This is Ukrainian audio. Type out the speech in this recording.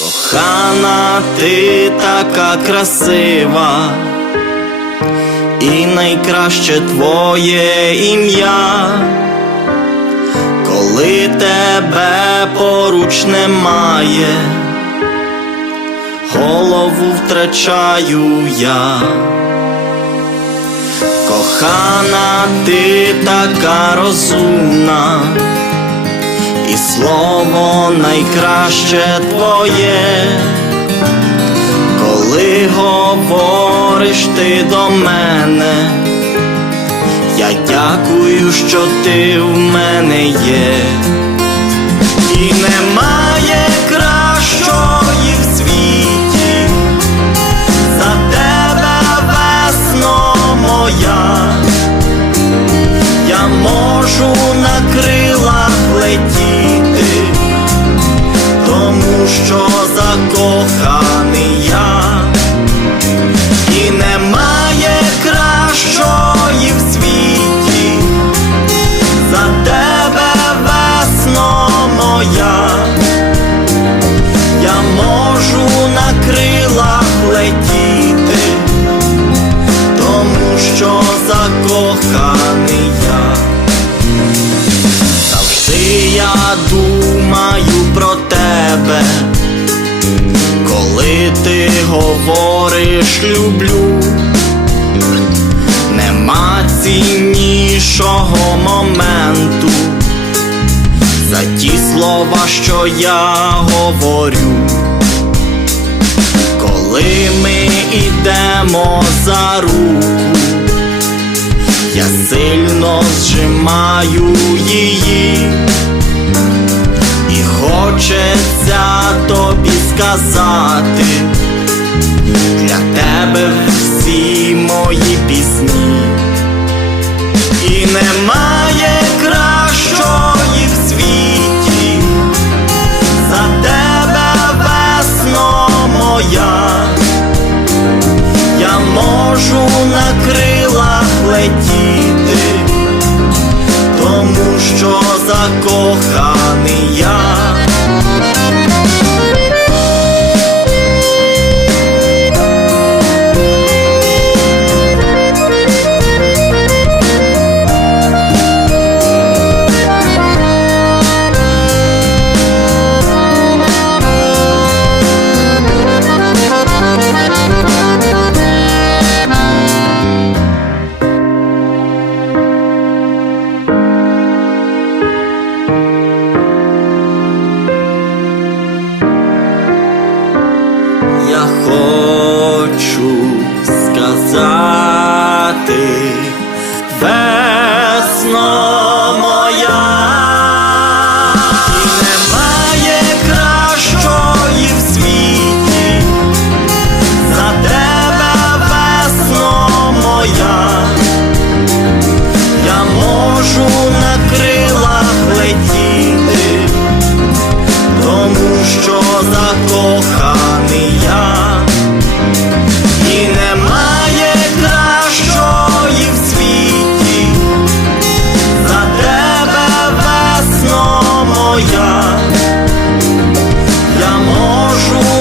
Кохана, ти така красива, і найкраще твоє ім'я, коли тебе поруч немає, голову втрачаю я. Кохана, ти така розумна, найкраще твоє, коли говориш ти до мене, я дякую, що ти в мене є, летіти, тому що закоханий я. Завжди я думаю про тебе, коли ти говориш люблю, нема ціннішого моменту за ті слова, що я говорю, коли ми йдемо за руку, я сильно зжимаю її, і хочеться тобі сказати, летіти, тому що закоханий сказати весно моя, я можу